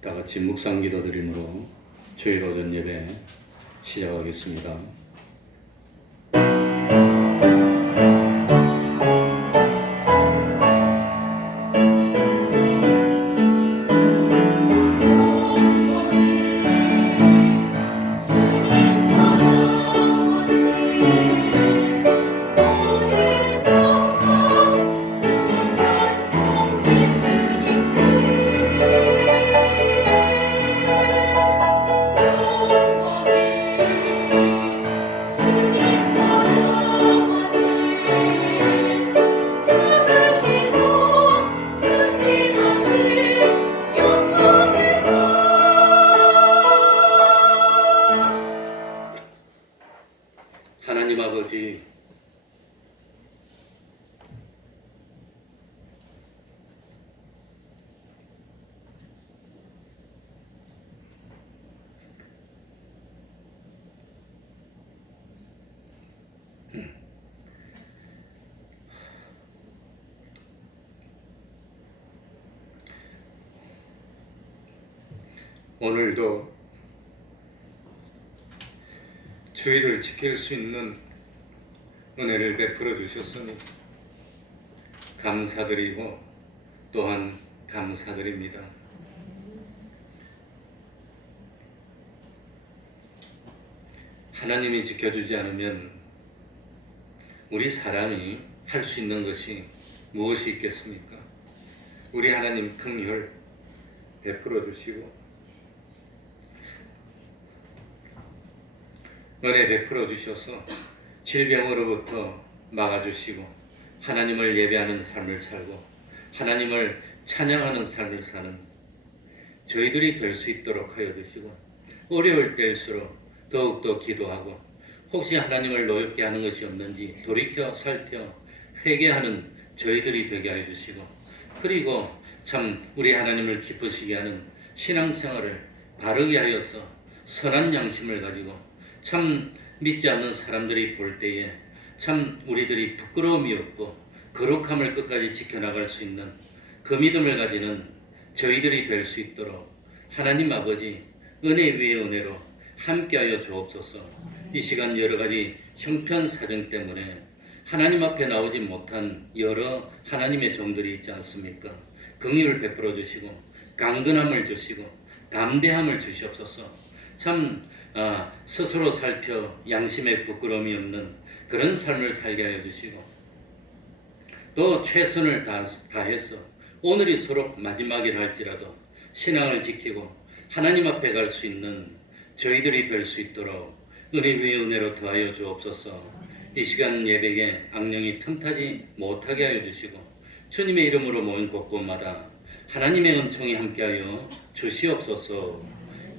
다 같이 묵상 기도 드림으로 주일 오전 예배 시작하겠습니다. 하나님 아버지, 오늘도 주의를 지킬 수 있는 은혜를 베풀어 주셨으니 감사드리고 또한 감사드립니다. 하나님이 지켜주지 않으면 우리 사람이 할 수 있는 것이 무엇이 있겠습니까? 우리 하나님 긍휼 베풀어 주시고 은혜 베풀어 주셔서 질병으로부터 막아주시고 하나님을 예배하는 삶을 살고 하나님을 찬양하는 삶을 사는 저희들이 될 수 있도록 하여 주시고 어려울 때일수록 더욱더 기도하고 혹시 하나님을 노엽게 하는 것이 없는지 돌이켜 살펴 회개하는 저희들이 되게 하여 주시고 그리고 참 우리 하나님을 기쁘시게 하는 신앙생활을 바르게 하여서 선한 양심을 가지고 참 믿지 않는 사람들이 볼 때에 참 우리들이 부끄러움이 없고 거룩함을 끝까지 지켜나갈 수 있는 그 믿음을 가지는 저희들이 될 수 있도록 하나님 아버지 은혜 위에 은혜로 함께하여 주옵소서. 이 시간 여러 가지 형편 사정 때문에 하나님 앞에 나오지 못한 여러 하나님의 종들이 있지 않습니까? 긍휼을 베풀어 주시고 강건함을 주시고 담대함을 주시옵소서. 참 스스로 살펴 양심에 부끄러움이 없는 그런 삶을 살게 하여 주시고 또 최선을 다해서 오늘이 서로 마지막이라 할지라도 신앙을 지키고 하나님 앞에 갈 수 있는 저희들이 될 수 있도록 은혜 위에 은혜로 더하여 주옵소서. 이 시간 예배에 악령이 틈타지 못하게 하여 주시고 주님의 이름으로 모인 곳곳마다 하나님의 은총이 함께하여 주시옵소서.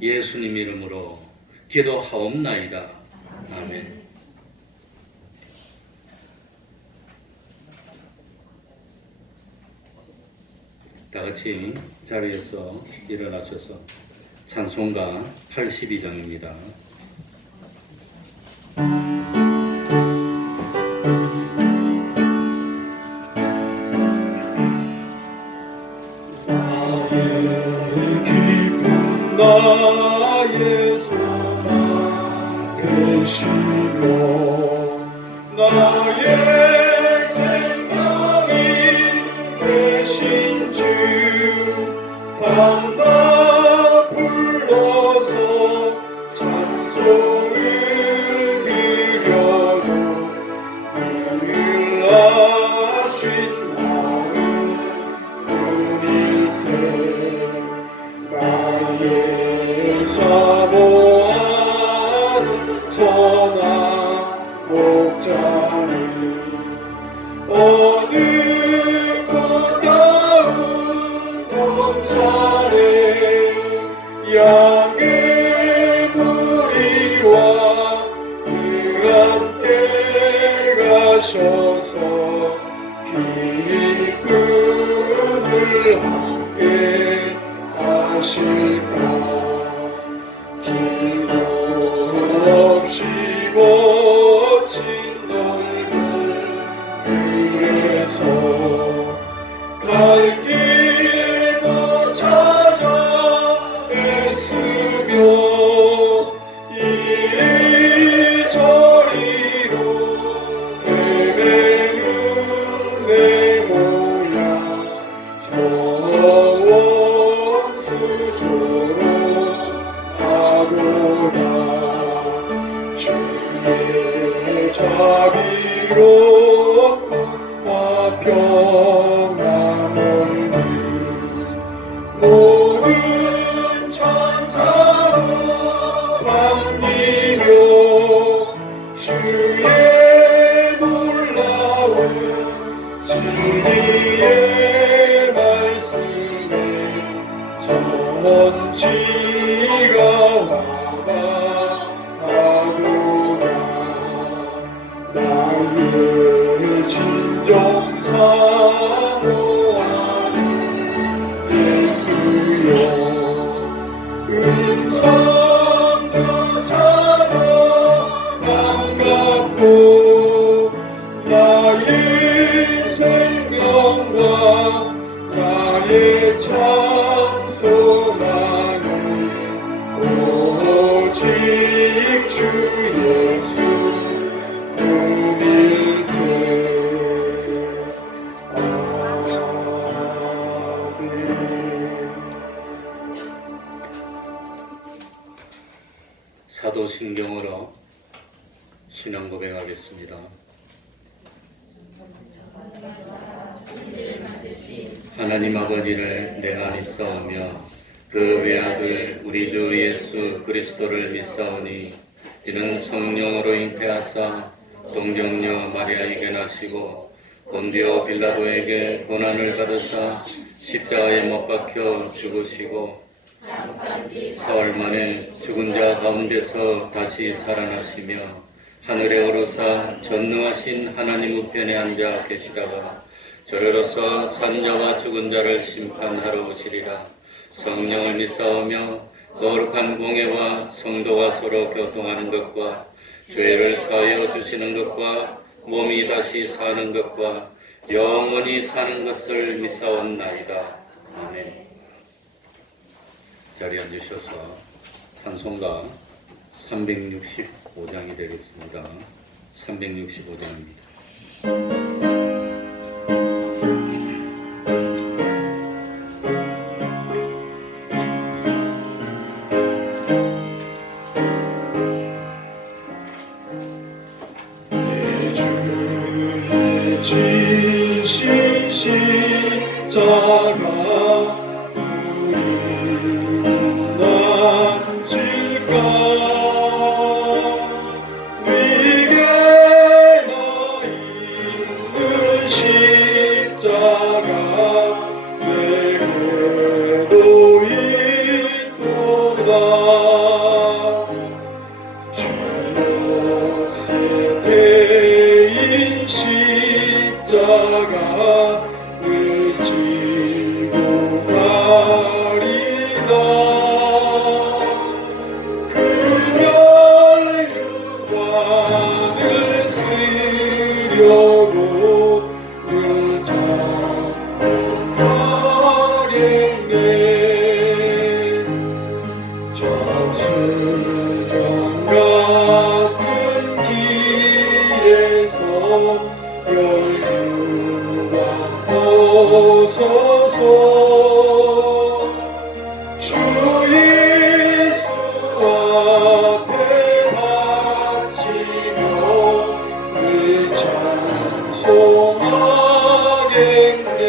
예수님 이름으로 기도하옵나이다. 아멘. 다 같이 자리에서 일어나셔서 찬송가 82장입니다. 나의 소망 되시며 나의 생명이 되신 주 밤낮 불러서 찬송을 드려도 늘 하신 마음 은일세 나의 사모하는 선한 목자니 어느 꽃다운 동산에 양의 무리와 그 함께 가셔서 기쁨을 함께 하실까 기도 없이 거친 넓은 들에서 갈 길 못 찾아 은 천사로 반기며 주의 놀라운 진리의 말씀에 전지가 와닿아도다. 나의 진정 사모하는 예수여, 은성조차도 반갑고 나의 생명과 나의 찬송하는 오직 주 예수 은일세. 사도신경으로 신앙 고백하겠습니다. 하나님 아버지를 내가 믿사오며 그 외아들 우리 주 예수 그리스도를 믿사오니 이는 성령으로 잉태하사 동정녀 마리아에게 나시고 본디오 빌라도에게 고난을 받으사 십자가에 못 박혀 죽으시고 사흘 만에 죽은 자 가운데서 다시 살아나시며 하늘에 오르사 전능하신 하나님 우편에 앉아 계시다가 저리로서 산자와 죽은 자를 심판하러 오시리라. 성령을 믿사오며 거룩한 공예와 성도가 서로 교통하는 것과 죄를 사하여 주시는 것과 몸이 다시 사는 것과 영원히 사는 것을 믿사옵나이다. 아멘. 자리에 앉으셔서 찬송가 365장이 되겠습니다. 365장입니다. 지신 십자가 우리는 남질까. 위에 나 있는 십자가 내게도 있도다. 주 역세 대인 십자가 을 지고 가리다. 그 멸류관을 쓰려고 늘 잡고 가겠네. 저수정 같은 길에서 열류가 오소서. 주 예수 앞에 바치며 늘 찬송하겠네.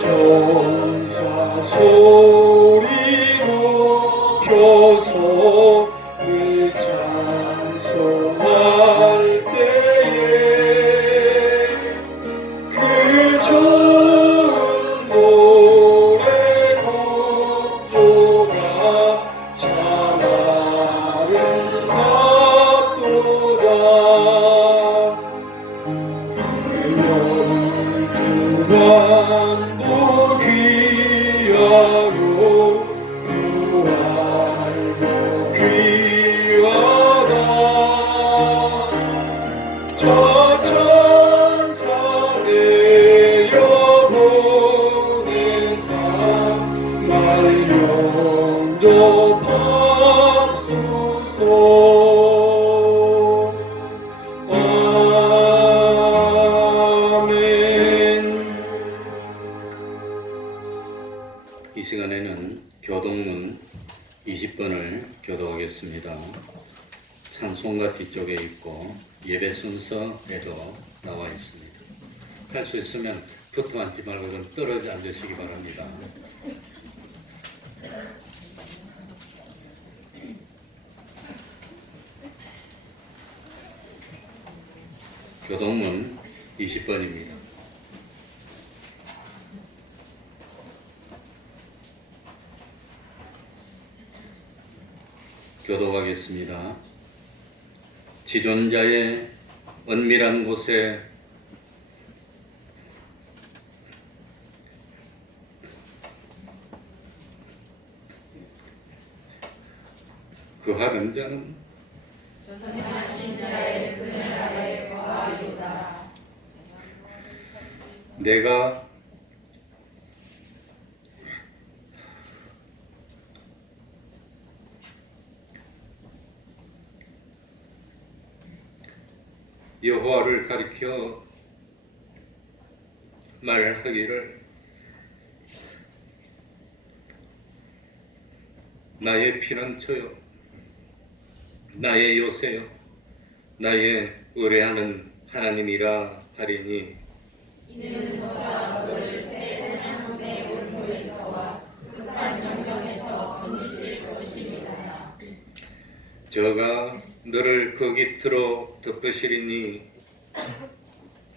전사 소리 높여서 늘 찬송할 때에 그 좋은 노래 곡조가 참 아름답도다. 멸류관도 귀하고 부활도 귀하다. 저 천사 내려보내사 날 영접하소서. 아멘. 이 시간에는 교동문 20번을 교도하겠습니다. 찬송가 뒤쪽에 있고 예배 순서에도 나와 있습니다. 할 수 있으면 붙어 앉지 말고 좀 떨어져 앉으시기 바랍니다. 교동문 20번입니다. 교도하겠습니다. 지존자의 은밀한 곳에 거하는 자는 내가 여호와를 가리켜 말하기를 나의 피난처요 나의 요새요 나의 의뢰하는 하나님이라 하리니 이는 저가 너를 새 사냥꾼의 올무에서와 극한 영령에서 건지실 것입니다. 저가 너를 그 깃으로 덮으시리니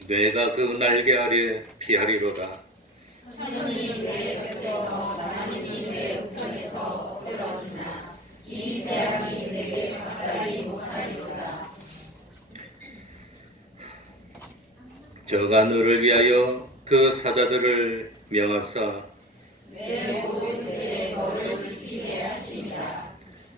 내가 그 날개 아래 피하리로다. 천연이 내 곁에서 하나님이 내 우편에서 엎드러지나 이 재앙이 내게 가까이 못하리로다. 저가 너를 위하여 그 사자들을 명하사 내 모든 길에 너를 지키게 하시니라.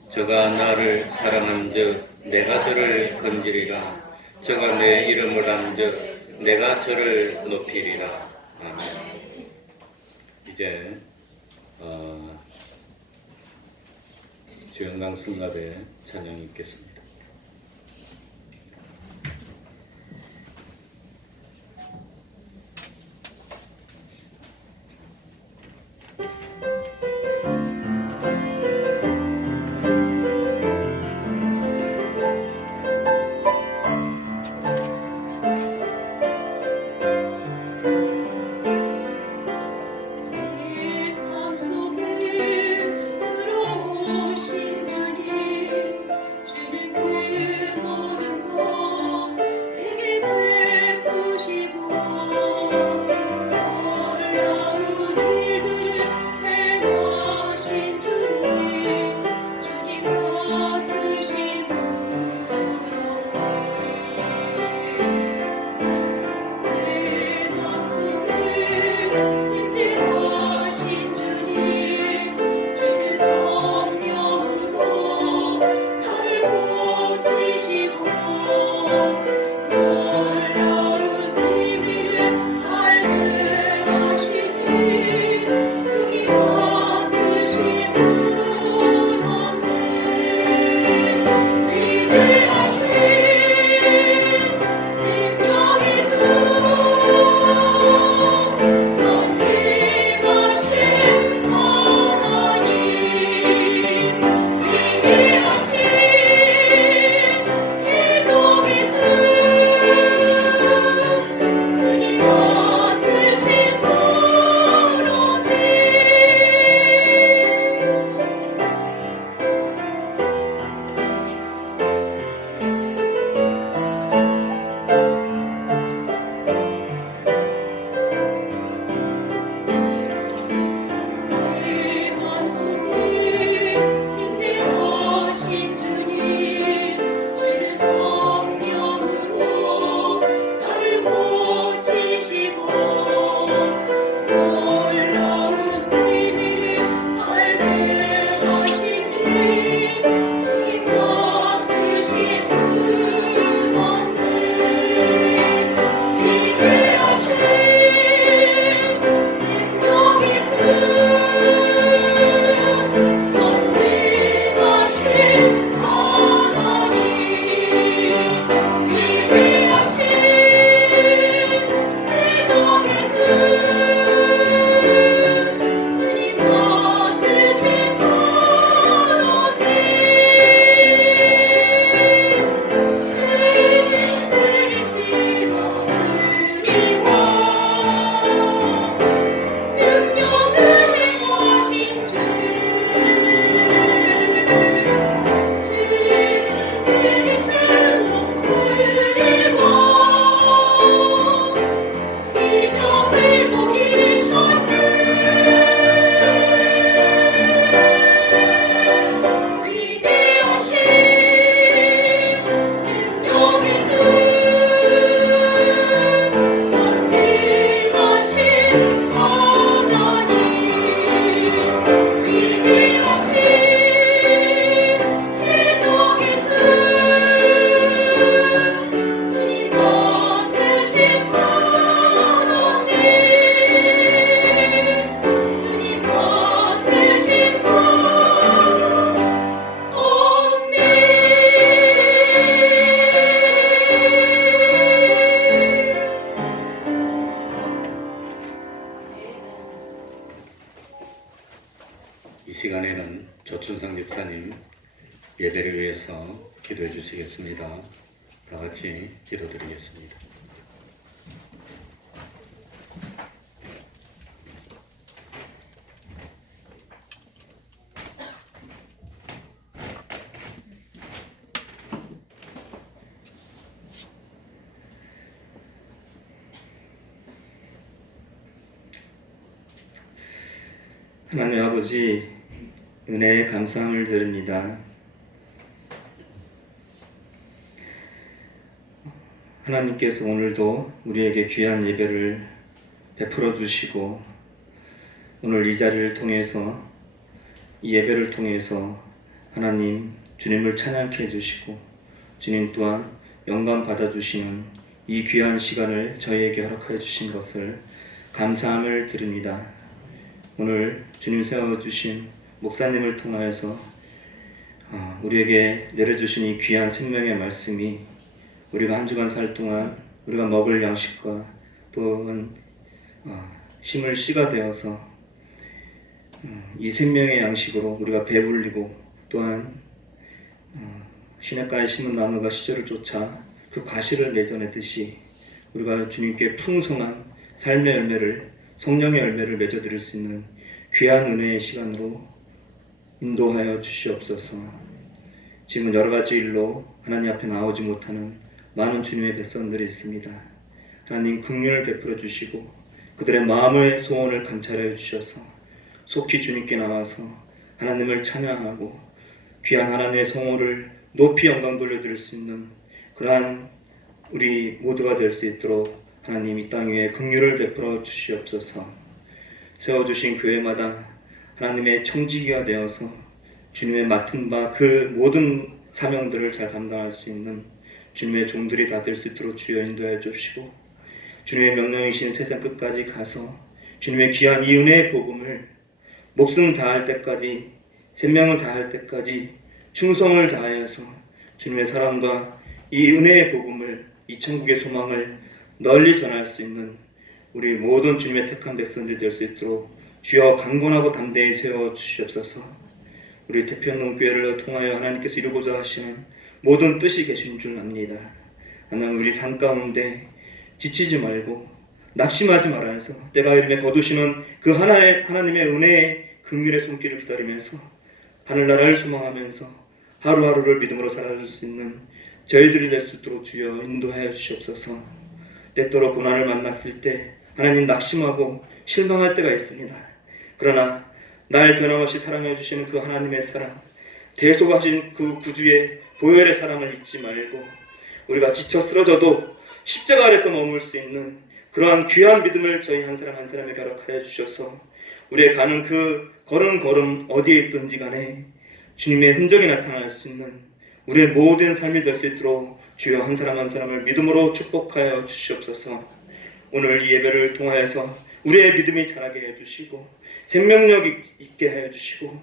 저가 나를 사랑한즉 내가 저를 건지리라. 저가 내 이름을 안즉 내가 저를 높이리라. 아멘. 이제 주영강 성가대 찬양이 있겠습니다. 삶 속에 들어오신 주님 주는 이 시간에는 조춘상 집사님 예배를 위해서 기도해 주시겠습니다. 다 같이 기도드리겠습니다. 하나님 아버지, 은혜에 감사함을 드립니다. 하나님께서 오늘도 우리에게 귀한 예배를 베풀어 주시고, 오늘 이 자리를 통해서, 이 예배를 통해서 하나님 주님을 찬양케 해주시고, 주님 또한 영광 받아주시는 이 귀한 시간을 저희에게 허락하여 주신 것을 감사함을 드립니다. 오늘 주님 세워주신 목사님을 통하여서 우리에게 내려주신 이 귀한 생명의 말씀이 우리가 한 주간 살 동안 우리가 먹을 양식과 또한 심을 씨가 되어서 이 생명의 양식으로 우리가 배불리고 또한 시냇가에 심은 나무가 시절을 쫓아 그 과실을 맺어내듯이 우리가 주님께 풍성한 삶의 열매를, 성령의 열매를 맺어드릴 수 있는 귀한 은혜의 시간으로 인도하여 주시옵소서. 지금은 여러 가지 일로 하나님 앞에 나오지 못하는 많은 주님의 백성들이 있습니다. 하나님 긍휼을 베풀어 주시고 그들의 마음의 소원을 감찰하여 주셔서 속히 주님께 나와서 하나님을 찬양하고 귀한 하나님의 성호를 높이 영광 돌려드릴 수 있는 그러한 우리 모두가 될 수 있도록 하나님 이 땅 위에 긍휼을 베풀어 주시옵소서. 세워주신 교회마다 하나님의 청지기가 되어서 주님의 맡은 바 그 모든 사명들을 잘 감당할 수 있는 주님의 종들이 다 될 수 있도록 주여 인도해 주시고, 주님의 명령이신 세상 끝까지 가서 주님의 귀한 이 은혜의 복음을 목숨 다할 때까지, 생명을 다할 때까지 충성을 다하여서 주님의 사랑과 이 은혜의 복음을, 이 천국의 소망을 널리 전할 수 있는 우리 모든 주님의 택한 백성들이 될 수 있도록 주여 강건하고 담대히 세워 주시옵소서. 우리 태평농교회를 통하여 하나님께서 이루고자 하시는 모든 뜻이 계신 줄 압니다. 하나님, 우리 삶 가운데 지치지 말고 낙심하지 말아서 때가 이름에 거두시는 그 하나님의 은혜의 긍휼의 손길을 기다리면서 하늘나라를 소망하면서 하루하루를 믿음으로 살아갈 수 있는 저희들이 될 수 있도록 주여 인도하여 주시옵소서. 때때로 고난을 만났을 때 하나님 낙심하고 실망할 때가 있습니다. 그러나 날 변함없이 사랑해 주시는 그 하나님의 사랑, 대속하신 그 구주의 보혈의 사랑을 잊지 말고 우리가 지쳐 쓰러져도 십자가 아래서 머물 수 있는 그러한 귀한 믿음을 저희 한 사람 한 사람에게 허락하여 주셔서 우리의 가는 그 걸음 어디에 있든지 간에 주님의 흔적이 나타날 수 있는 우리의 모든 삶이 될 수 있도록 주여 한 사람 한 사람을 믿음으로 축복하여 주시옵소서. 오늘 이 예배를 통하여서 우리의 믿음이 자라게 해주시고 생명력 있게 해주시고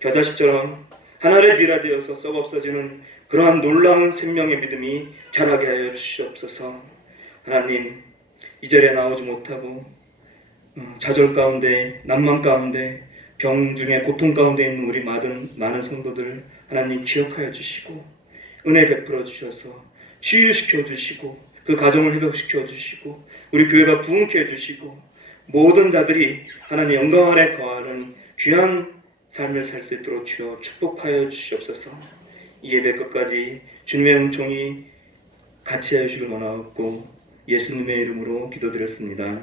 겨자씨처럼 하늘에 비라되어서 썩어 없어지는 그러한 놀라운 생명의 믿음이 자라게 하여 주시옵소서. 하나님, 이 자리에 나오지 못하고 좌절 가운데, 난망 가운데, 병 중에 고통 가운데 있는 우리 많은 성도들 하나님 기억하여 주시고 은혜 베풀어 주셔서 치유시켜 주시고 그 가정을 회복시켜 주시고 우리 교회가 부흥케 해주시고 모든 자들이 하나님 영광 아래 거하는 귀한 삶을 살 수 있도록 주여 축복하여 주시옵소서. 이 예배 끝까지 주님의 은총이 같이 해주시길 원하옵고 예수님의 이름으로 기도드렸습니다.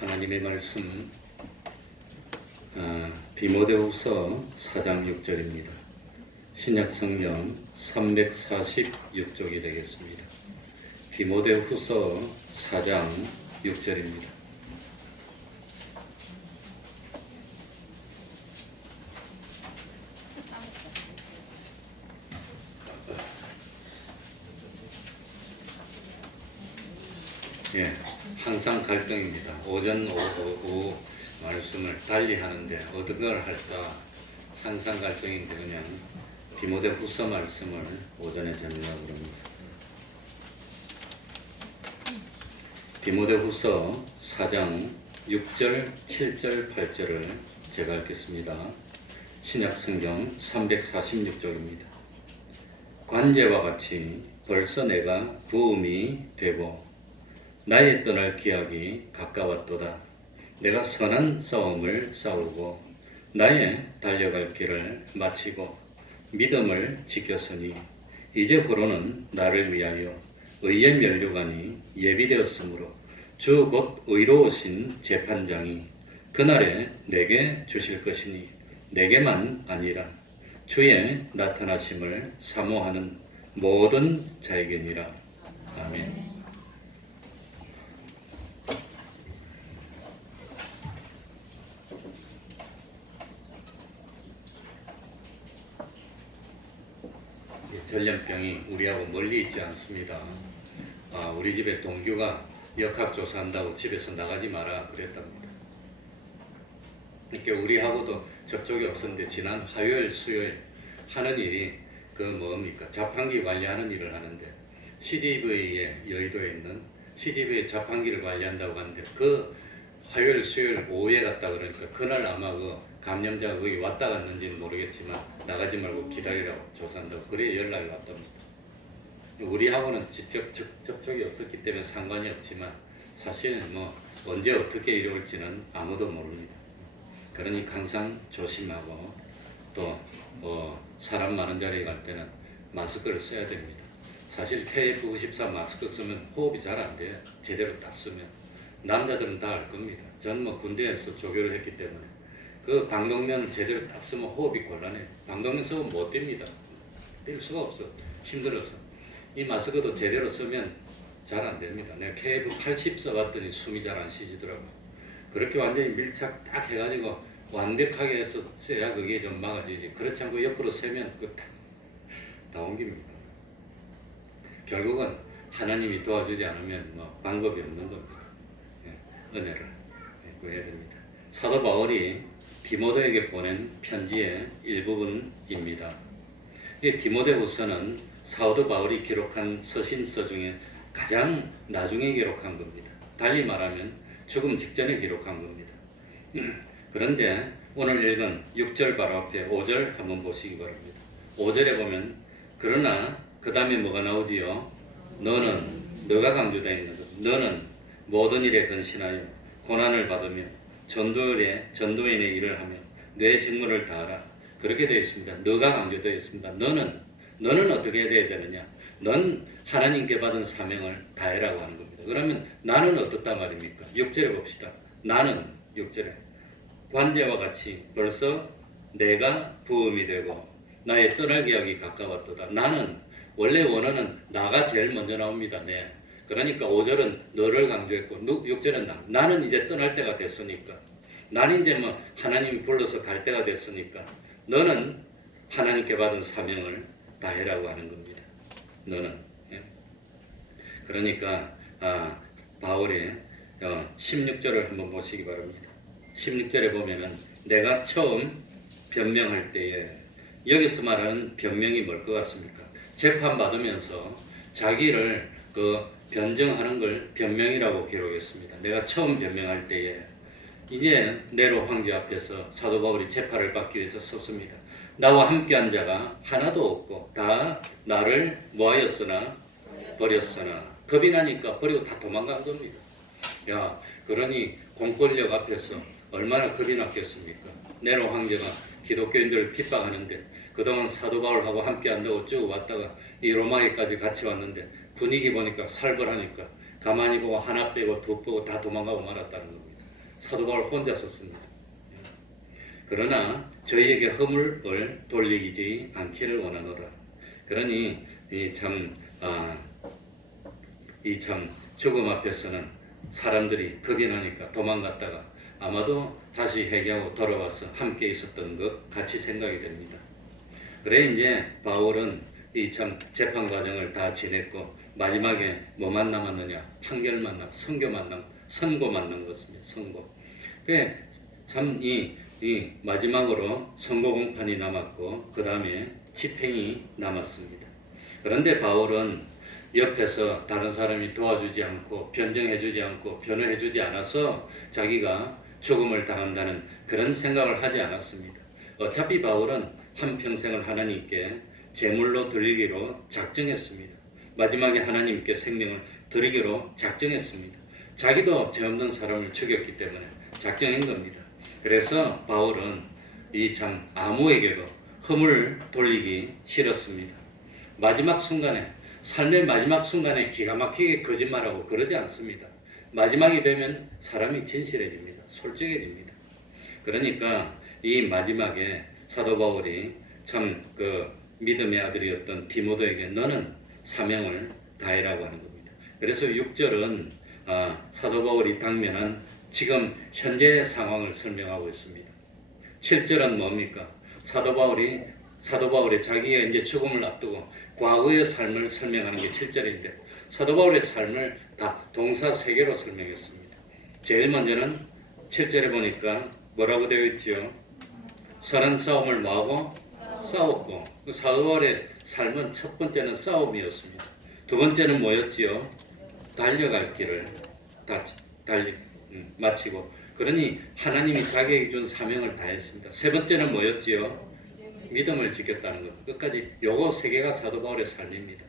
하나님의 말씀은 디모데후서 4장 6절입니다. 신약성경 346쪽이 되겠습니다. 디모데후서 4장 6절입니다. 예, 항상 갈등입니다. 오전, 오후 말씀을 달리 하는데 어떤 걸 할까 항상 갈등인데 그냥 디모데후서 말씀을 오전에 전하려고 합니다. 디모데후서 4장 6절, 7절, 8절을 제가 읽겠습니다. 신약성경 346쪽입니다. 관제와 같이 벌써 내가 부음이 되고 나의 떠날 기약이 가까웠도다. 내가 선한 싸움을 싸우고 나의 달려갈 길을 마치고 믿음을 지켰으니 이제후로는 나를 위하여 의의 면류관이 예비되었으므로 주 곧 의로우신 재판장이 그날에 내게 주실 것이니 내게만 아니라 주의 나타나심을 사모하는 모든 자에게니라. 아멘. 전염병이 우리하고 멀리 있지 않습니다. 우리 집에 동규가 역학조사한다고 집에서 나가지 마라 그랬답니다. 이렇게 우리하고도 접촉이 없었는데 지난 화요일, 수요일 하는 일이 뭡니까? 자판기 관리하는 일을 하는데 CGV에 여의도에 있는 CGV 자판기를 관리한다고 하는데 그 화요일, 수요일 오후에 갔다 그러니까 그날 아마 감염자가 거기 왔다 갔는지는 모르겠지만 나가지 말고 기다리라고 조사한다고 그래 연락이 왔답니다. 우리하고는 직접 접촉이 없었기 때문에 상관이 없지만 사실은 언제 어떻게 이루어질지는 아무도 모릅니다. 그러니 항상 조심하고 또 사람 많은 자리에 갈 때는 마스크를 써야 됩니다. 사실 KF94 마스크 쓰면 호흡이 잘 안 돼요. 제대로 딱 쓰면 남자들은 다 알 겁니다. 전 군대에서 조교를 했기 때문에 그 방독면을 제대로 딱 쓰면 호흡이 곤란해요. 방독면 쓰면 못 뜁니다. 뛸 수가 없어. 힘들어서. 이 마스크도 제대로 쓰면 잘 안 됩니다. 내가 KF80 써봤더니 숨이 잘 안 쉬지더라고요. 그렇게 완전히 밀착 딱 해가지고 완벽하게 해서 써야 그게 좀 막아지지. 그렇지 않고 옆으로 세면 다 옮깁니다. 결국은 하나님이 도와주지 않으면 방법이 없는 겁니다. 은혜를 구해야 됩니다. 사도 바울이 디모데에게 보낸 편지의 일부분입니다. 이 디모데후서는 사도 바울이 기록한 서신서 중에 가장 나중에 기록한 겁니다. 달리 말하면 죽음 직전에 기록한 겁니다. 그런데 오늘 읽은 6절 바로 앞에 5절 한번 보시기 바랍니다. 5절에 보면 그러나 그 다음에 뭐가 나오지요? 너가 강조되어 있는 것. 너는 모든 일에 근신하여 고난을 받으며 전도인의 일을 하며 내 직무를 다하라. 그렇게 되어 있습니다. 너가 강조되어 있습니다. 너는 어떻게 해야 되느냐? 넌 하나님께 받은 사명을 다해라고 하는 겁니다. 그러면 나는 어떻단 말입니까? 6절에 봅시다. 나는 6절에 관제와 같이 벌써 내가 부음이 되고 나의 떠날 기약이 가까웠도다. 나는 원래 원어는 나가 제일 먼저 나옵니다. 네. 그러니까 5절은 너를 강조했고 6절은 나는 이제 떠날 때가 됐으니까 나는 이제 하나님이 불러서 갈 때가 됐으니까 너는 하나님께 받은 사명을 다해라고 하는 겁니다. 너는. 예? 그러니까 바울의 16절을 한번 보시기 바랍니다. 16절에 보면은 내가 처음 변명할 때에 여기서 말하는 변명이 뭘 것 같습니까? 재판 받으면서 자기를 변정하는 걸 변명이라고 기록했습니다. 내가 처음 변명할 때에 이제 네로 황제 앞에서 사도 바울이 재판을 받기 위해서 섰습니다. 나와 함께한 자가 하나도 없고 다 나를 뭐하였으나 버렸으나 겁이 나니까 버리고 다 도망간 겁니다. 그러니 공권력 앞에서 얼마나 겁이 났겠습니까? 네로 황제가 기독교인들을 핍박하는데 그동안 사도 바울하고 함께 한다고 쭉 왔다가 이 로마에까지 같이 왔는데 분위기 보니까 살벌하니까 가만히 보고 하나 빼고 두 빼고 다 도망가고 말았다는 겁니다. 사도 바울 혼자 썼습니다. 그러나 저희에게 허물을 돌리지 않기를 원하노라. 그러니 이 참 죽음 앞에서는 사람들이 겁이 나니까 도망갔다가 아마도 다시 회개하고 돌아와서 함께 있었던 것 같이 생각이 됩니다. 그래 이제 바울은 이 참 재판 과정을 다 지냈고 마지막에 뭐만 남았느냐? 판결 만남, 선교 만남, 선고 만난 것입니다. 선고. 참이 마지막으로 선고 공판이 남았고 그 다음에 집행이 남았습니다. 그런데 바울은 옆에서 다른 사람이 도와주지 않고 변정해주지 않고 변을 해주지 않아서 자기가 죽음을 당한다는 그런 생각을 하지 않았습니다. 어차피 바울은 한평생을 하나님께 제물로 드리기로 작정했습니다. 마지막에 하나님께 생명을 드리기로 작정했습니다. 자기도 죄 없는 사람을 죽였기 때문에 작정한 겁니다. 그래서 바울은 이 참 아무에게도 흠을 돌리기 싫었습니다. 마지막 순간에 삶의 마지막 순간에 기가 막히게 거짓말하고 그러지 않습니다. 마지막이 되면 사람이 진실해집니다. 솔직해집니다. 그러니까 이 마지막에 사도 바울이 참 그 믿음의 아들이었던 디모데에게 너는 사명을 다해라고 하는 겁니다. 그래서 6절은 사도 바울이 당면한 지금 현재의 상황을 설명하고 있습니다. 7절은 뭡니까? 사도 바울이 자기가 이제 죽음을 앞두고 과거의 삶을 설명하는 게 7절인데 사도 바울의 삶을 다 동사 세 개로 설명했습니다. 제일 먼저는 7절에 보니까 뭐라고 되어 있지요? 선한 싸움을 뭐하고? 싸웠고 그 사도 바울의 삶은 첫 번째는 싸움이었습니다. 두 번째는 뭐였지요? 달려갈 길을 마치고 그러니 하나님이 자기에게 준 사명을 다했습니다. 세 번째는 뭐였지요? 믿음을 지켰다는 것. 끝까지 요거 세 개가 사도 바울의 삶입니다.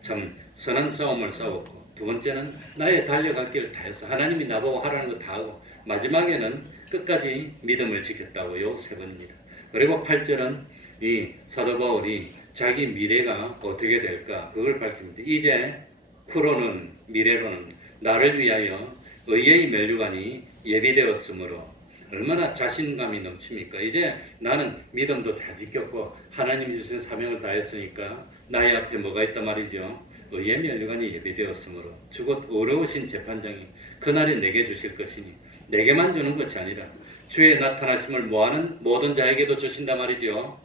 참 선한 싸움을 싸웠고 두 번째는 나의 달려갈 길을 다해서 하나님이 나보고 하라는 거 다 하고 마지막에는 끝까지 믿음을 지켰다고 요 세 번입니다. 그리고 8절은 이 사도 바울이 자기 미래가 어떻게 될까 그걸 밝힙니다. 이제 후로는 미래로는 나를 위하여 의의 면류관이 예비되었으므로 얼마나 자신감이 넘칩니까? 이제 나는 믿음도 다 지켰고 하나님이 주신 사명을 다했으니까 나의 앞에 뭐가 있단 말이죠? 의의 면류관이 예비되었으므로 주곧 어려우신 재판장이 그날에 내게 주실 것이니 내게만 주는 것이 아니라 주의 나타나심을 모하는 모든 자에게도 주신단 말이죠.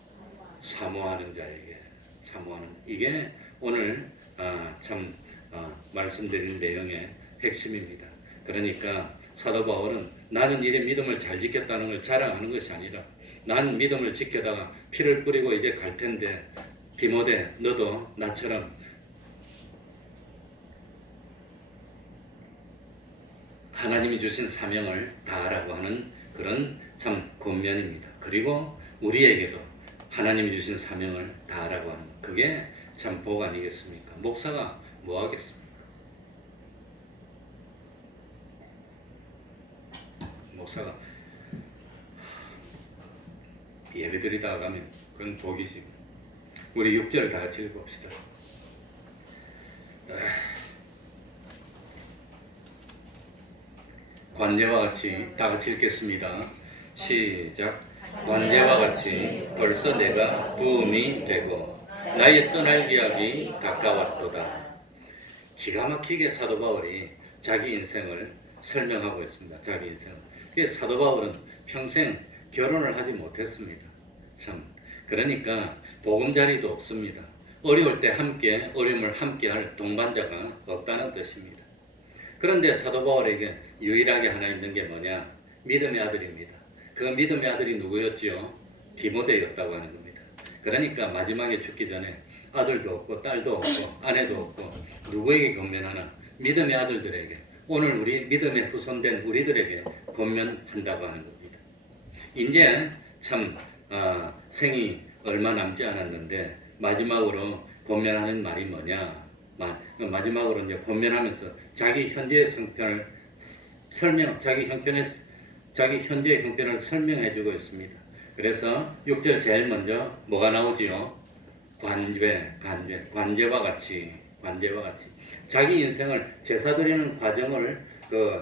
사모하는 자에게 사모하는 이게 오늘 말씀드린 내용의 핵심입니다. 그러니까 사도 바울은 나는 이래 믿음을 잘 지켰다는 걸 자랑하는 것이 아니라 난 믿음을 지켜다가 피를 뿌리고 이제 갈 텐데 디모데 너도 나처럼 하나님이 주신 사명을 다하라고 하는 그런 참 권면입니다. 그리고 우리에게도 하나님이 주신 사명을 다하라고 하는 그게 참 복 아니겠습니까? 목사가 뭐 하겠습니까? 목사가 예배드리다가 가면 그건 복이지. 우리 6절 다 같이 읽어봅시다. 관제와 같이 다 같이 읽겠습니다. 시작. 관제와 같이 벌써 내가 부음이 되고 나의 떠날 기약이 가까웠도다. 기가 막히게 사도 바울이 자기 인생을 설명하고 있습니다. 자기 인생을. 사도 바울은 평생 결혼을 하지 못했습니다. 참 그러니까 보금자리도 없습니다. 어려울 때 함께 어려움을 함께할 동반자가 없다는 뜻입니다. 그런데 사도 바울에게 유일하게 하나 있는 게 뭐냐? 믿음의 아들입니다. 그 믿음의 아들이 누구였지요? 디모데였다고 하는 겁니다. 그러니까 마지막에 죽기 전에 아들도 없고 딸도 없고 아내도 없고 누구에게 권면하나? 믿음의 아들들에게 오늘 우리 믿음의 후손된 우리들에게 권면한다고 하는 겁니다. 이제 참 생이 얼마 남지 않았는데 마지막으로 권면하는 말이 뭐냐? 마지막으로 이제 권면하면서 자기 현재의 형편을 자기 현재의 형편을 설명해주고 있습니다. 그래서 6절 제일 먼저 뭐가 나오지요? 관제와 같이 자기 인생을 제사 드리는 과정을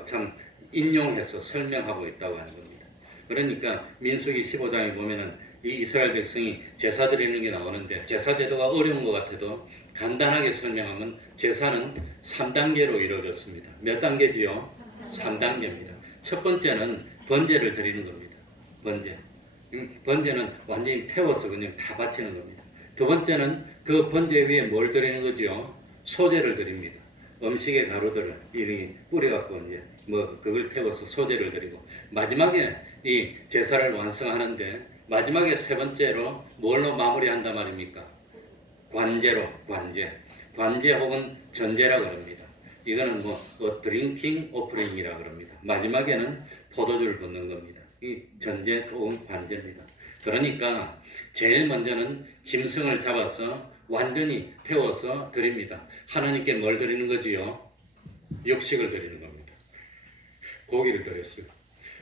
참 인용해서 설명하고 있다고 하는 겁니다. 그러니까 민수기 15장에 보면은 이 이스라엘 백성이 제사 드리는 게 나오는데 제사 제도가 어려운 것 같아도 간단하게 설명하면 제사는 3단계로 이루어졌습니다. 몇 단계지요? 3단계입니다. 첫 번째는 번제를 드리는 겁니다. 번제. 번제는 완전히 태워서 그냥 다 바치는 겁니다. 두 번째는 그 번제 위에 뭘 드리는 거지요? 소제를 드립니다. 음식의 가루들을 이렇게 뿌려갖고 이제 뭐 그걸 태워서 소제를 드리고 마지막에 이 제사를 완성하는데 마지막에 세 번째로 뭘로 마무리한단 말입니까? 관제로 관제 혹은 전제라고 합니다. 이거는 뭐 드링킹 오프닝이라고 합니다. 마지막에는 포도주를 붓는 겁니다. 이 전제 혹은 관제입니다. 그러니까 제일 먼저는 짐승을 잡아서 완전히 태워서 드립니다. 하나님께 뭘 드리는 거지요? 육식을 드리는 겁니다. 고기를 드렸어요.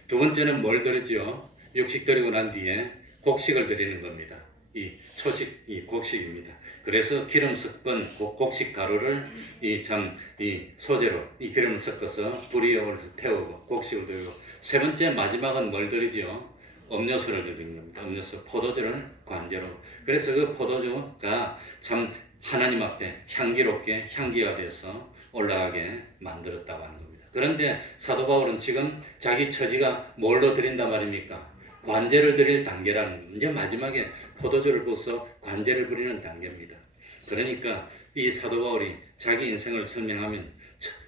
두 번째는 뭘 드리지요? 육식 드리고 난 뒤에 곡식을 드리는 겁니다. 이 초식, 이 곡식입니다. 그래서 기름 섞은 곡식 가루를 이 소재로 이 기름을 섞어서 불 위에 올려서 태우고 곡식을 드리고 세 번째 마지막은 뭘 드리지요? 음료수를 드리는 겁니다. 음료수, 포도주를 관제로. 그래서 그 포도주가 참 하나님 앞에 향기롭게 향기가 되어서 올라가게 만들었다고 하는 겁니다. 그런데 사도 바울은 지금 자기 처지가 뭘로 드린단 말입니까? 관제를 드릴 단계라는, 이제 마지막에 포도주를 부어서 관제를 부리는 단계입니다. 그러니까 이 사도 바울이 자기 인생을 설명하면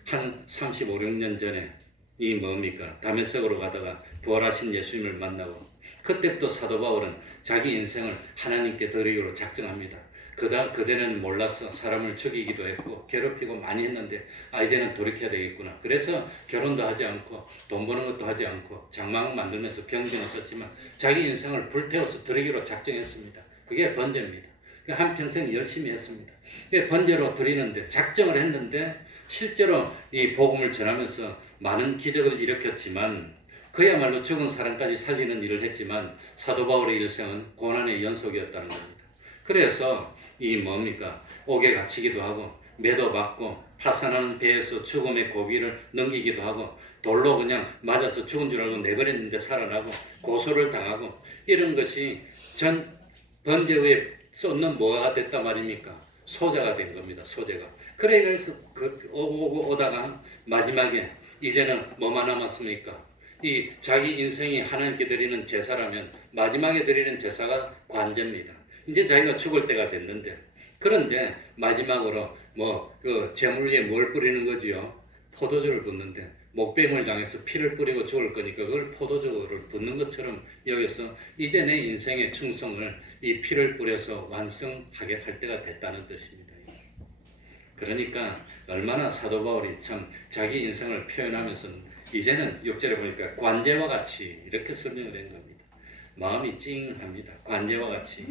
한 35, 6년 전에 이 뭡니까? 다메섹으로 가다가 부활하신 예수님을 만나고 그때부터 사도 바울은 자기 인생을 하나님께 드리기로 작정합니다. 그전에는 몰라서 사람을 죽이기도 했고 괴롭히고 많이 했는데 이제는 돌이켜야 되겠구나. 그래서 결혼도 하지 않고 돈 버는 것도 하지 않고 장막 만들면서 병정을 썼지만 자기 인생을 불태워서 드리기로 작정했습니다. 그게 번제입니다. 한평생 열심히 했습니다. 번제로 드리는데 작정을 했는데 실제로 이 복음을 전하면서 많은 기적을 일으켰지만 그야말로 죽은 사람까지 살리는 일을 했지만 사도 바울의 일생은 고난의 연속이었다는 겁니다. 그래서 이 뭡니까? 옥에 갇히기도 하고 매도 받고 파산하는 배에서 죽음의 고비를 넘기기도 하고 돌로 그냥 맞아서 죽은 줄 알고 내버렸는데 살아나고 고소를 당하고 이런 것이 전 번제에 쏟는 뭐가 됐단 말입니까? 소자가 된 겁니다. 소재가. 그래서 오다가 마지막에 이제는 뭐만 남았습니까? 이 자기 인생이 하나님께 드리는 제사라면 마지막에 드리는 제사가 관제입니다. 이제 자기가 죽을 때가 됐는데 그런데 마지막으로 그 제물 위에 뭘 뿌리는 거지요? 포도주를 붓는데 목뱀을 당해서 피를 뿌리고 죽을 거니까 그걸 포도주를 붓는 것처럼 여기서 이제 내 인생의 충성을 이 피를 뿌려서 완성하게 할 때가 됐다는 뜻입니다. 그러니까 얼마나 사도 바울이 참 자기 인생을 표현하면서 이제는 6절에 보니까 관제와 같이 이렇게 설명을 한 겁니다. 마음이 찡합니다. 관제와 같이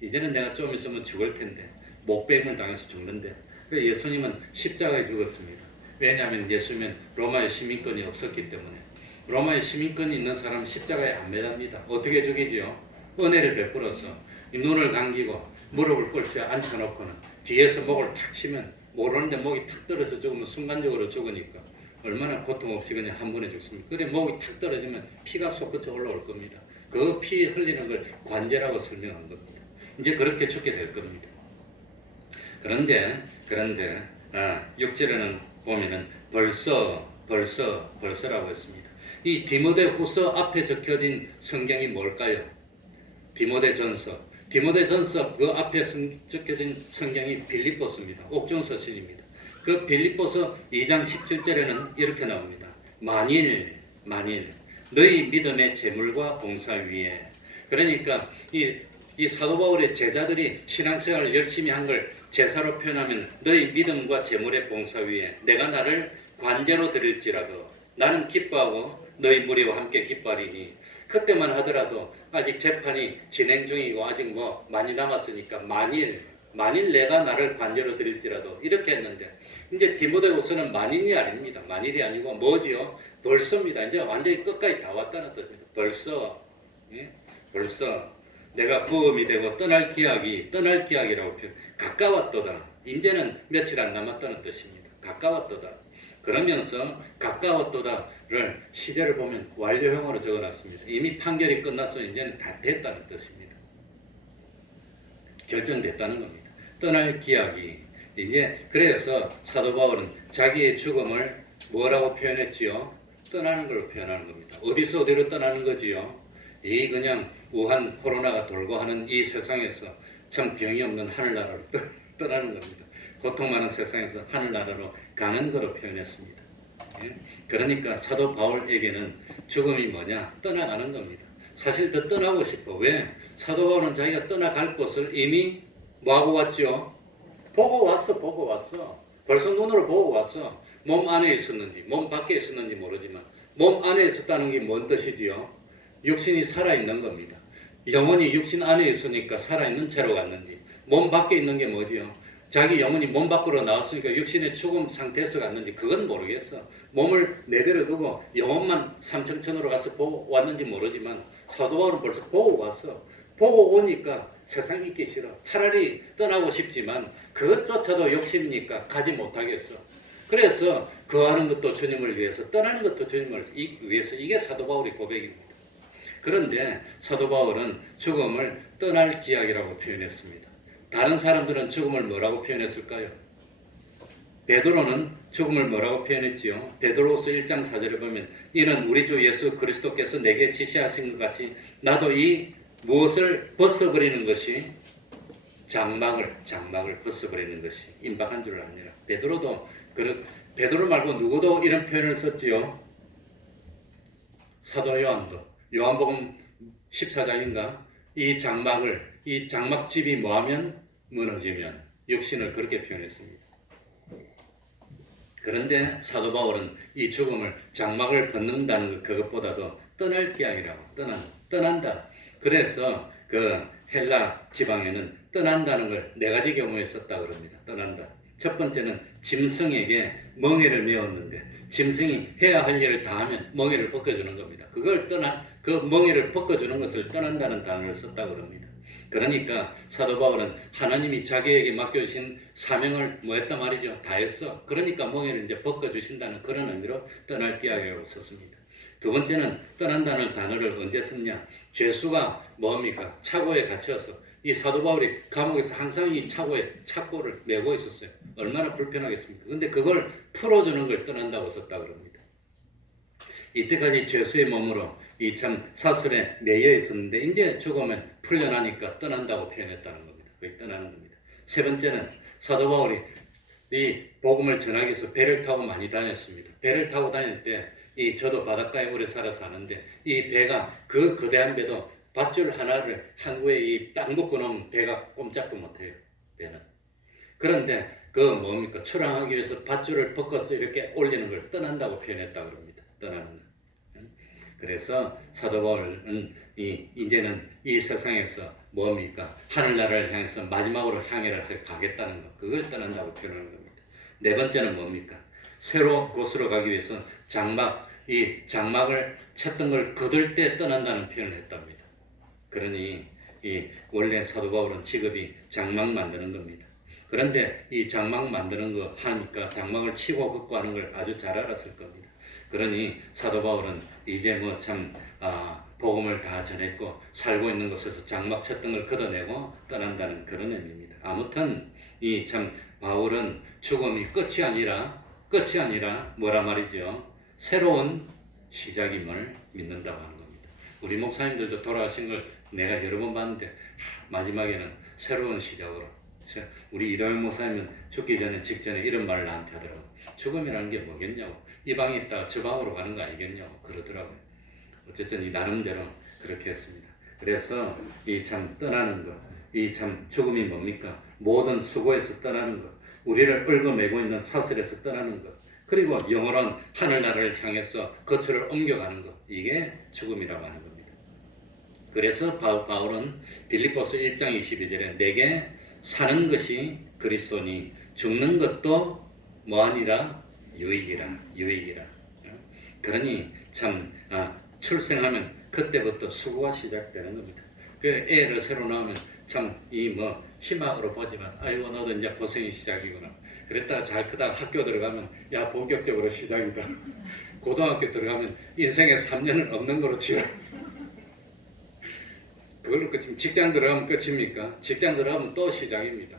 이제는 내가 좀 있으면 죽을 텐데 목뱀을 당해서 죽는데 예수님은 십자가에 죽었습니다. 왜냐하면 예수님은 로마의 시민권이 없었기 때문에 로마의 시민권이 있는 사람은 십자가에 안 매답니다. 어떻게 죽이지요? 은혜를 베풀어서 눈을 감기고 무릎을 꿇쳐 앉혀놓고는 뒤에서 목을 탁 치면 모르는데 목이 탁 떨어져 죽으면 순간적으로 죽으니까 얼마나 고통 없이 그냥 한 번에 죽습니까? 그래 목이 탁 떨어지면 피가 솟구쳐 올라올 겁니다. 그 피 흘리는 걸 관제라고 설명한 겁니다. 이제 그렇게 죽게 될 겁니다. 그런데 6절에는 보면은 벌써라고 했습니다. 이 디모데후서 앞에 적혀진 성경이 뭘까요? 디모데전서 그 앞에 적혀진 성경이 빌립보서입니다. 옥중서신입니다. 그 빌립보서 2장 17절에는 이렇게 나옵니다. 만일 너희 믿음의 재물과 봉사 위에. 그러니까 이 사도 바울의 제자들이 신앙생활을 열심히 한 걸 제사로 표현하면 너희 믿음과 재물의 봉사 위에 내가 나를 관제로 드릴지라도 나는 기뻐하고 너희 무리와 함께 기뻐하리니. 그때만 하더라도 아직 재판이 진행 중이고 아직 많이 남았으니까 만일 내가 나를 관제로 드릴지라도 이렇게 했는데 이제 디모데후서는 만일이 아닙니다. 만일이 아니고 뭐지요? 벌써입니다. 이제 완전히 끝까지 다 왔다는 뜻입니다. 벌써 내가 부음이 되고 떠날 기약이라고 표현. 가까웠도다. 이제는 며칠 안 남았다는 뜻입니다. 가까웠도다. 그러면서 가까웠도다를 시제를 보면 완료형으로 적어놨습니다. 이미 판결이 끝나서 이제는 다 됐다는 뜻입니다. 결정됐다는 겁니다. 떠날 기약이 이제 그래서 사도 바울은 자기의 죽음을 뭐라고 표현했지요? 떠나는 걸로 표현하는 겁니다. 어디서 어디로 떠나는 거지요? 이 그냥 우한 코로나가 돌고 하는 이 세상에서 참 병이 없는 하늘나라로 떠나는 겁니다. 고통 많은 세상에서 하늘나라로 가는 거로 표현했습니다. 예? 그러니까 사도 바울에게는 죽음이 뭐냐? 떠나가는 겁니다. 사실 더 떠나고 싶어. 왜? 사도 바울은 자기가 떠나갈 곳을 이미 뭐하고 왔죠? 보고 왔어. 벌써 눈으로 보고 왔어. 몸 안에 있었는지 몸 밖에 있었는지 모르지만 몸 안에 있었다는 게 뭔 뜻이지요? 육신이 살아있는 겁니다. 영혼이 육신 안에 있으니까 살아있는 채로 갔는지 몸 밖에 있는 게 뭐지요? 자기 영혼이 몸 밖으로 나왔으니까 육신의 죽음 상태에서 갔는지 그건 모르겠어. 몸을 내버려 두고 영혼만 삼청천으로 가서 보고 왔는지 모르지만 사도 바울은 벌써 보고 왔어. 보고 오니까 세상 있기 싫어. 차라리 떠나고 싶지만 그것조차도 욕심이니까 가지 못하겠어. 그래서 거하는 것도 주님을 위해서 떠나는 것도 주님을 위해서 이게 사도 바울의 고백입니다. 그런데 사도 바울은 죽음을 떠날 기약이라고 표현했습니다. 다른 사람들은 죽음을 뭐라고 표현했을까요? 베드로는 죽음을 뭐라고 표현했지요? 베드로후서 1장 4절에 보면 이는 우리 주 예수 그리스도께서 내게 지시하신 것 같이 나도 이 무엇을 벗어버리는 것이 장막을 벗어버리는 것이 임박한 줄 아니라 베드로도 베드로 말고 누구도 이런 표현을 썼지요. 사도 요한도 요한복음 14장인가 이 장막집이 뭐하면 무너지면 육신을 그렇게 표현했습니다. 그런데 사도 바울은 이 죽음을 장막을 벗는다는 그것보다도 떠날 기약이라고 떠난다. 그래서 그 헬라 지방에는 떠난다는 걸 네 가지 경우에 썼다 그럽니다. 떠난다. 첫 번째는 짐승에게 멍에를 메었는데 짐승이 해야 할 일을 다 하면 멍에를 벗겨주는 겁니다. 그 멍에를 벗겨주는 것을 떠난다는 단어를 썼다고 합니다. 그러니까 사도 바울은 하나님이 자기에게 맡겨주신 사명을 뭐 했단 말이죠? 다 했어. 그러니까 멍에를 이제 벗겨주신다는 그런 의미로 떠날 기약이라고 썼습니다. 두 번째는 떠난다는 단어를 언제 썼냐? 죄수가 뭡니까? 차고에 갇혀서 이 사도 바울이 감옥에서 항상 이 차고에 착고를 메고 있었어요. 얼마나 불편하겠습니까? 근데 그걸 풀어주는 걸 떠난다고 썼다고 합니다. 이때까지 죄수의 몸으로 이 참 사슬에 매여 있었는데 이제 죽으면 풀려나니까 떠난다고 표현했다는 겁니다. 그게 떠나는 겁니다. 세 번째는 사도 바울이 이 복음을 전하기 위해서 배를 타고 많이 다녔습니다. 배를 타고 다닐 때 이 저도 바닷가에 오래 살아서 아는데 이 배가 그 거대한 배도 밧줄 하나를 항구에 이 딱 묶어 놓으면 배가 꼼짝도 못해요. 배는. 그런데 그 뭡니까? 출항하기 위해서 밧줄을 벗겨서 이렇게 올리는 걸 떠난다고 표현했다고 합니다. 떠나는 거. 그래서 사도 바울은 이제는 이 세상에서 뭡니까? 하늘나라를 향해서 마지막으로 향해를 가겠다는 것. 그걸 떠난다고 표현하는 겁니다. 네 번째는 뭡니까? 새로 곳으로 가기 위해서 이 장막을 쳤던 걸 거둘 때 떠난다는 표현을 했답니다. 그러니 원래 사도 바울은 직업이 장막 만드는 겁니다. 그런데 이 장막 만드는 거 하니까 장막을 치고 긋고 하는 걸 아주 잘 알았을 겁니다. 그러니 사도 바울은 이제 복음을 다 전했고 살고 있는 곳에서 장막 쳤던 걸 걷어내고 떠난다는 그런 의미입니다. 아무튼 이 참 바울은 죽음이 끝이 아니라 뭐라 말이죠? 새로운 시작임을 믿는다고 하는 겁니다. 우리 목사님들도 돌아가신 걸 내가 여러 번 봤는데 마지막에는 새로운 시작으로 우리 이동현 목사님은 죽기 전에 직전에 이런 말을 나한테 하더라고요. 죽음이라는 게 뭐겠냐고. 이 방에 있다가 저 방으로 가는 거 아니겠냐고 그러더라고요. 어쨌든 이 나름대로 그렇게 했습니다. 그래서 이 참 떠나는 것, 이 참 죽음이 뭡니까? 모든 수고에서 떠나는 것, 우리를 얽어매고 있는 사슬에서 떠나는 것, 그리고 영원한 하늘나라를 향해서 거처를 옮겨가는 것, 이게 죽음이라고 하는 겁니다. 그래서 바울은 빌립보서 1장 22절에 내게 사는 것이 그리스도니 죽는 것도 뭐하니라? 유익이라. 그러니 참 출생하면 그때부터 수고가 시작되는 겁니다. 그 애를 새로 낳으면 참 희망으로 보지만 아이고 너도 이제 고생이 시작이구나. 그랬다가 잘 크다가 학교 들어가면 야 본격적으로 시작이다. 고등학교 들어가면 인생에 3년은 없는 거로 치라. 그걸로 끝입니다. 직장 들어가면 끝입니까? 직장 들어가면 또 시작입니다.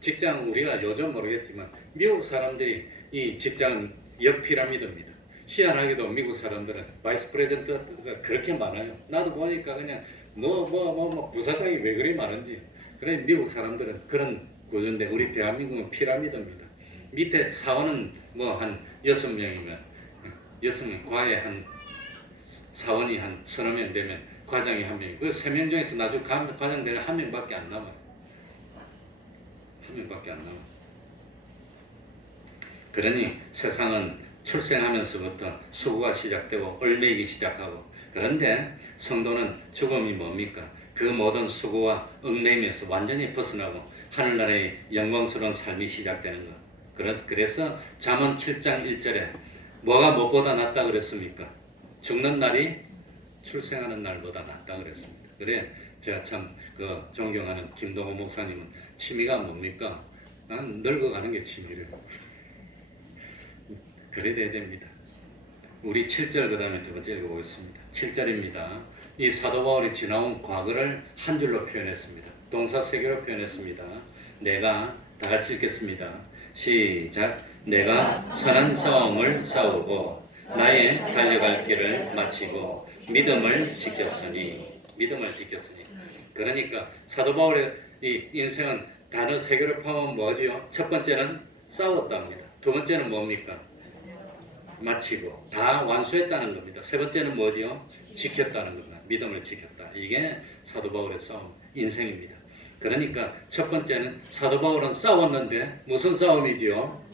직장 우리가 요즘 모르겠지만 미국 사람들이 이 직장 역피라미드입니다. 희한하게도 미국 사람들은 바이스 프레젠트가 그렇게 많아요. 나도 보니까 그냥 뭐 부사장이 왜 그리 많은지. 그래 미국 사람들은 그런 구조인데 우리 대한민국은 피라미드입니다. 밑에 사원은 뭐 한 6명이면 6명 과에 한 사원이 한 서너 명 되면 과장이 한 명이고 그 3명 중에서 나중에 과장 되는 한 명밖에 안 남아요. 한 명밖에 안 남아요. 그러니 세상은 출생하면서부터 수고가 시작되고 얼매이기 시작하고 그런데 성도는 죽음이 뭡니까? 그 모든 수고와 얽매임에서 완전히 벗어나고 하늘나라의 영광스러운 삶이 시작되는 것. 그래서 잠언 7장 1절에 뭐가 무엇보다 낫다 그랬습니까? 죽는 날이 출생하는 날보다 낫다 그랬습니다. 그래 제가 참 그 존경하는 김동호 목사님은 취미가 뭡니까? 난 늙어가는 게 취미래요. 그래 돼야 됩니다. 우리 7절 그 다음에 두 번째 읽어보겠습니다. 7절입니다. 이 사도 바울이 지나온 과거를 한 줄로 표현했습니다. 동사 세 개로 표현했습니다. 내가 다 같이 읽겠습니다. 시작. 내가 선한 싸움을 싸우고 나의 달려갈 길을 마치고 믿음을 지켰으니. 그러니까 사도 바울의 이 인생은 단어 세 개로 포함하면 뭐지요? 첫 번째는 싸웠답니다. 두 번째는 뭡니까? 마치고 다 완수했다는 겁니다. 세 번째는 뭐지요? 지켰다는 겁니다. 믿음을 지켰다. 이게 사도 바울의 싸움, 인생입니다. 그러니까 첫 번째는 사도 바울은 싸웠는데 무슨 싸움이지요?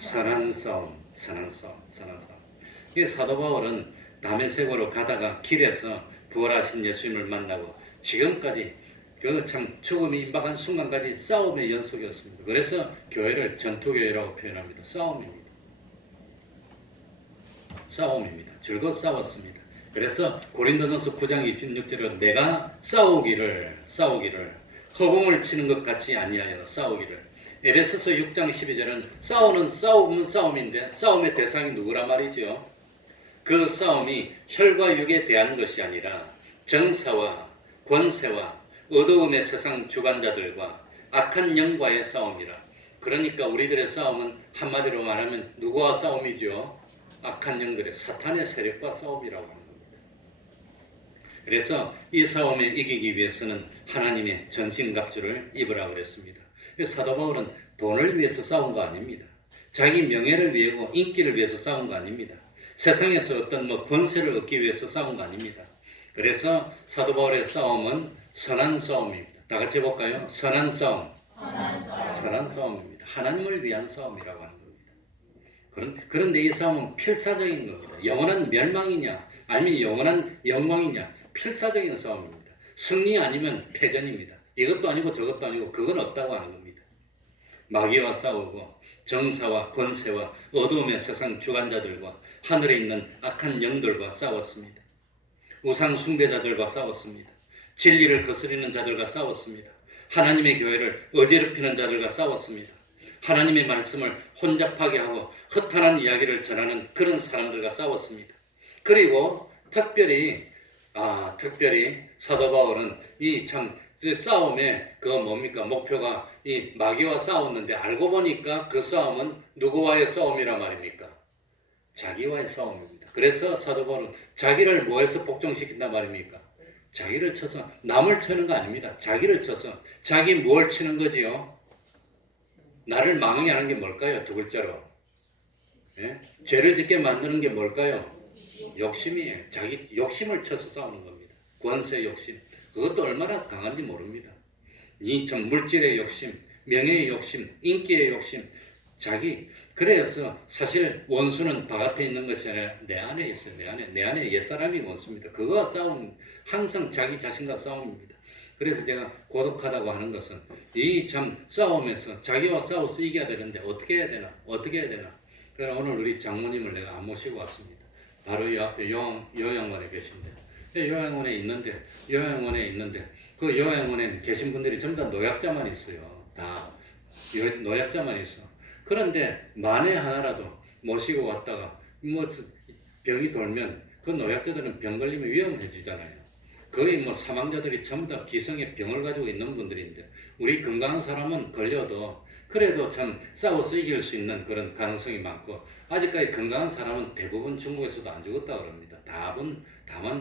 선한 싸움. 이게 사도 바울은 다메섹으로 가다가 길에서 부활하신 예수님을 만나고 지금까지 그 참 죽음이 임박한 순간까지 싸움의 연속이었습니다. 그래서 교회를 전투교회라고 표현합니다. 싸움입니다. 즐거워 싸웠습니다. 그래서 고린도전서 9장 26절에 내가 싸우기를 허공을 치는 것 같이 아니하여 싸우기를. 에베소서 6장 12절은 싸우면 싸움인데 싸움의 대상이 누구란 말이죠? 그 싸움이 혈과 육에 대한 것이 아니라 정사와 권세와 어두움의 세상 주관자들과 악한 영과의 싸움이라. 그러니까 우리들의 싸움은 한마디로 말하면 누구와 싸움이죠? 악한 영들의 사탄의 세력과 싸움이라고 하는 겁니다. 그래서 이 싸움에 이기기 위해서는 하나님의 전신갑주를 입으라고 그랬습니다. 사도 바울은 돈을 위해서 싸운 거 아닙니다. 자기 명예를 위하고 인기를 위해서 싸운 거 아닙니다. 세상에서 어떤 권세를 얻기 위해서 싸운 거 아닙니다. 그래서 사도 바울의 싸움은 선한 싸움입니다. 다 같이 해볼까요? 선한 싸움입니다. 하나님을 위한 싸움이라고 하는 겁니다. 그런데 이 싸움은 필사적인 겁니다. 영원한 멸망이냐 아니면 영원한 영광이냐 필사적인 싸움입니다. 승리 아니면 패전입니다. 이것도 아니고 저것도 아니고 그건 없다고 하는 겁니다. 마귀와 싸우고 정사와 권세와 어두움의 세상 주관자들과 하늘에 있는 악한 영들과 싸웠습니다. 우상 숭배자들과 싸웠습니다. 진리를 거스리는 자들과 싸웠습니다. 하나님의 교회를 어지럽히는 자들과 싸웠습니다. 하나님의 말씀을 혼잡하게 하고 허탄한 이야기를 전하는 그런 사람들과 싸웠습니다. 그리고 특별히 사도 바울은 이 참 싸움의 그 뭡니까 목표가 이 마귀와 싸웠는데 알고 보니까 그 싸움은 누구와의 싸움이란 말입니까? 자기와의 싸움입니다. 그래서 사도 바울은 자기를 뭐해서 복종시킨단 말입니까? 자기를 쳐서 남을 치는 거 아닙니다. 자기를 쳐서 자기 뭘 치는 거지요? 나를 망하게 하는 게 뭘까요? 두 글자로. 예? 죄를 짓게 만드는 게 뭘까요? 욕심이에요. 자기 욕심을 쳐서 싸우는 겁니다. 권세 욕심. 그것도 얼마나 강한지 모릅니다. 이 참 물질의 욕심, 명예의 욕심, 인기의 욕심, 그래서 사실 원수는 바깥에 있는 것이 아니라 내 안에 있어요. 내 안에 옛사람이 원수입니다. 그거와 싸움, 항상 자기 자신과 싸움입니다. 그래서 제가 고독하다고 하는 것은 이 참 싸움에서 자기와 싸워서 이겨야 되는데 어떻게 해야 되나. 그래서 오늘 우리 장모님을 내가 안 모시고 왔습니다. 바로 이 앞에 요양원에 계신데 요양원에 있는데 그 요양원에 계신 분들이 전부 다 노약자만 있어요. 다 노약자만 있어. 그런데 만에 하나라도 모시고 왔다가 뭐 병이 돌면 그 노약자들은 병 걸리면 위험해지잖아요. 거의 뭐 사망자들이 전부 다 기성의 병을 가지고 있는 분들인데 우리 건강한 사람은 걸려도 그래도 참 싸워서 이길 수 있는 그런 가능성이 많고 아직까지 건강한 사람은 대부분 중국에서도 안 죽었다 그럽니다. 다만